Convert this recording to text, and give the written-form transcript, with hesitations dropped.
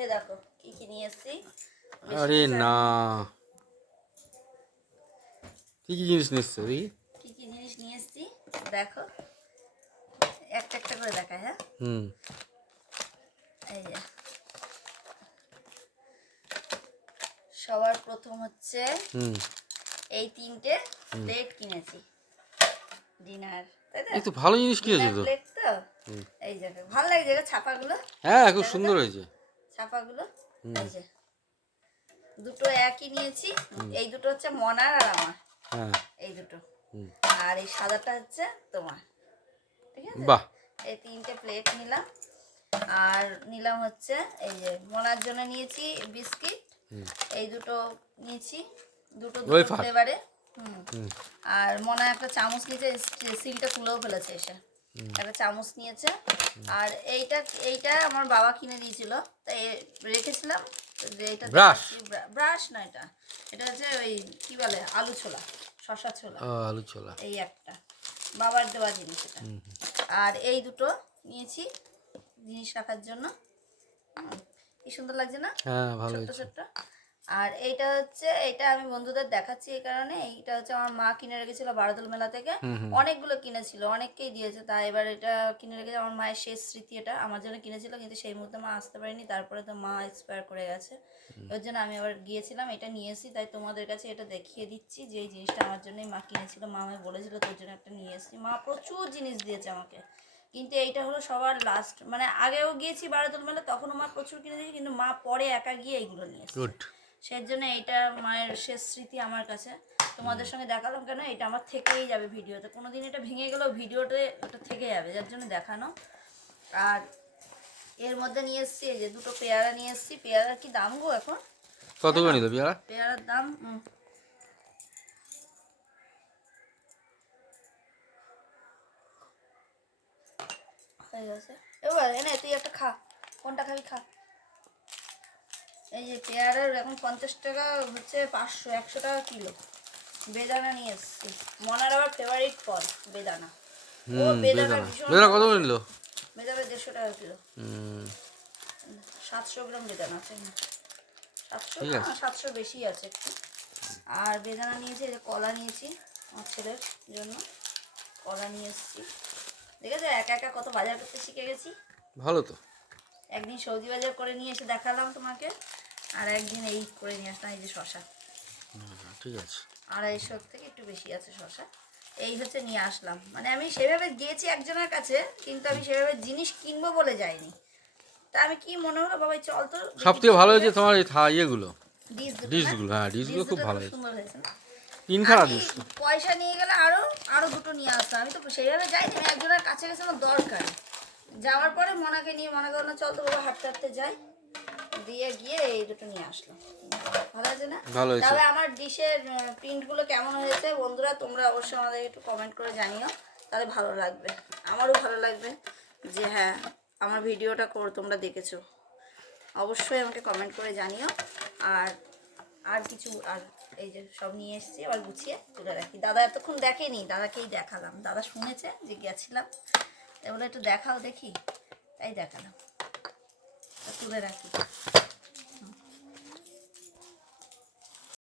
দেখে দেখো কি নিয়ে এসেছি। আরে না, কি জিনিস নিচ্ছে? কি জিনিস নিয়ে এসেছি দেখো, একটা একটা করে দেখায়। হ্যাঁ, এই যে সবার প্রথম হচ্ছে এই 3টে প্লেট কিনেছি ডিনার, তাই তো? এই তো ভালো জিনিস কিনেছো তো। প্লেট তো এই যে ভালো লাগছে এটা, ছাপাগুলো। হ্যাঁ, খুব সুন্দর হয়েছে ছাপাগুলো। এই যে দুটো একই নিয়েছি, এই দুটো হচ্ছে মনার আর আমার। হ্যাঁ, এই দুটো। আর এই সাদাটা হচ্ছে তোমার। ঠিক আছে, বাহ। এই 3টে প্লেট নিলাম। আর নিলাম হচ্ছে এই যে মনার জন্য নিয়েছি বিস্কিট, এই দুটো নিয়েছি, দুটো ফ্লেভারে। আর মনে একটা চামচ নিয়েছে, সিলটা তুলেও ফেলেছে এসে, একটা চামচ নিয়েছে। আর এইটা আমার বাবা কিনে দিয়েছিল, তাই রেখেছিলাম। এটা ব্রাশ না, এটা হচ্ছে ওই কি বলে আলু ছোলা, শশা ছোলা, আলু ছোলা। এই একটা বাবার দেওয়া জিনিস এটা। আর এই দুটো নিয়েছি জিনিস রাখার জন্য। কি সুন্দর লাগছে না? হ্যাঁ, ভালো ছোট্ট ছোট্ট। আর এইটা হচ্ছে, এটা আমি বন্ধুদের দেখাচ্ছি এই কারণে, এইটা হচ্ছে আমার মা কিনে রেখেছিল বারোদল মেলা থেকে। অনেকগুলো কিনেছিল, অনেককেই দিয়েছে, তাই এবার এটা কিনে রেখেছে। আমার মায়ের শেষ স্মৃতি, এটা আমার জন্য কিনেছিল, কিন্তু সেই মুহূর্তে মা আসতে পারেনি, তারপরে তো মা এক্সপায়ার করে গেছে। ওর জন্য আমি আবার গিয়েছিলাম, এটা নিয়ে এসেছি, তাই তোমাদের কাছে এটা দেখিয়ে দিচ্ছি যে এই জিনিসটা আমার জন্যই মা কিনেছিল। মা আমায় বলেছিল তোর জন্য একটা নিয়ে এসেছি। মা প্রচুর জিনিস দিয়েছে আমাকে, কিন্তু এইটা হলো সবার লাস্ট। মানে আগেও গিয়েছি বারোদল মেলা, তখনও মা প্রচুর কিনে দিয়েছে, কিন্তু মা পরে একা গিয়ে এইগুলো নিয়ে এসেছে। সেই জন্য এইটা মায়ের শেষ স্মৃতি আমার কাছে। তোমাদের সঙ্গে দেখালাম কেন, এটা আমার থেকেই যাবে ভিডিওতে, কোনোদিন এটা ভেঙে গেলেও ভিডিওতে ওটা থেকে যাবে, যার জন্য দেখানো। আর এর মধ্যে নিয়ে এসেছি এই যে দুটো পেয়ারা নিয়ে এসেছি। পেয়ারার কি দাম গো এখন? কত করে নিল পেয়ারা? পেয়ারার দাম হয়ে গেছে। এবার এনে তুই একটা খা, কোনটা খাবি খা। এই যে পেয়ারার এখন 50 টাকা হচ্ছে, 500 100 টাকা কিলো। বেদানা নিয়ে এসেছি, মনার আবার ফেভারিট ফল বেদানা। ও বেদানা কত করে নিল? বেদানা 150 টাকা কিলো। 700 গ্রাম বেদানা আছে, 700 না 700 বেশি আছে একটু। আর বেদানা নিয়েছি, এই যে কলা নিয়েছি আমার ছেলের জন্য, কলা নিয়ে এসেছি। দেখেছো একা একা কত বাজার করতে শিখে গেছি। ভালো তো। একদিন সবজি বাজার করে নিয়ে এসে দেখালাম তোমাকে, আর একদিন এই করে নিয়ে আসলাম। এই যে শশা, ঠিক আছে, 250 থেকে একটু বেশি আছে শশা। এই হচ্ছে নিয়ে আসলাম। মানে আমি সেভাবে গিয়েছি একজনের কাছে, কিন্তু আমি সেভাবে জিনিস কিনবো বলে যাইনি। তা আমি কি মনে হলো বাবা চল তো। সবথেকে ভালো হয়েছে তোমার এই ইয়েগুলো, ডিশগুলো। হ্যাঁ, ডিশগুলো খুব ভালো হয়েছে, সুন্দর হয়েছে না? তিনখানা ডিশ। পয়সা নিয়ে গেলে আরো দুটো নিয়ে আসতাম। আমি তো সেইভাবে যাইনি, আমি একজনের কাছে গেছে আমার দরকার। যাওয়ার পরে মনাকে নিয়ে, মনে করলো চল তো বাবা হাঁটতে হাঁটতে যাই, দিয়ে গিয়ে এই দুটো নিয়ে আসলাম। ভালো আছে না? তবে আমার ডিশের প্রিন্টগুলো কেমন হয়েছে বন্ধুরা তোমরা অবশ্যই আমাদের একটু কমেন্ট করে জানিও, তাহলে ভালো লাগবে, আমারও ভালো লাগবে যে হ্যাঁ আমার ভিডিওটা তোমরা দেখেছো। অবশ্যই আমাকে কমেন্ট করে জানিও। আর কিছু, আর এই যে সব নিয়ে এসেছি, আবার গুছিয়ে তুলে রাখি। দাদা এতক্ষণ দেখেনি, দাদাকেই দেখালাম। দাদা শুনেছে যে গেছিলাম, তাই বলে একটু দেখাও দেখি, তাই দেখালাম। তুলে রাখি।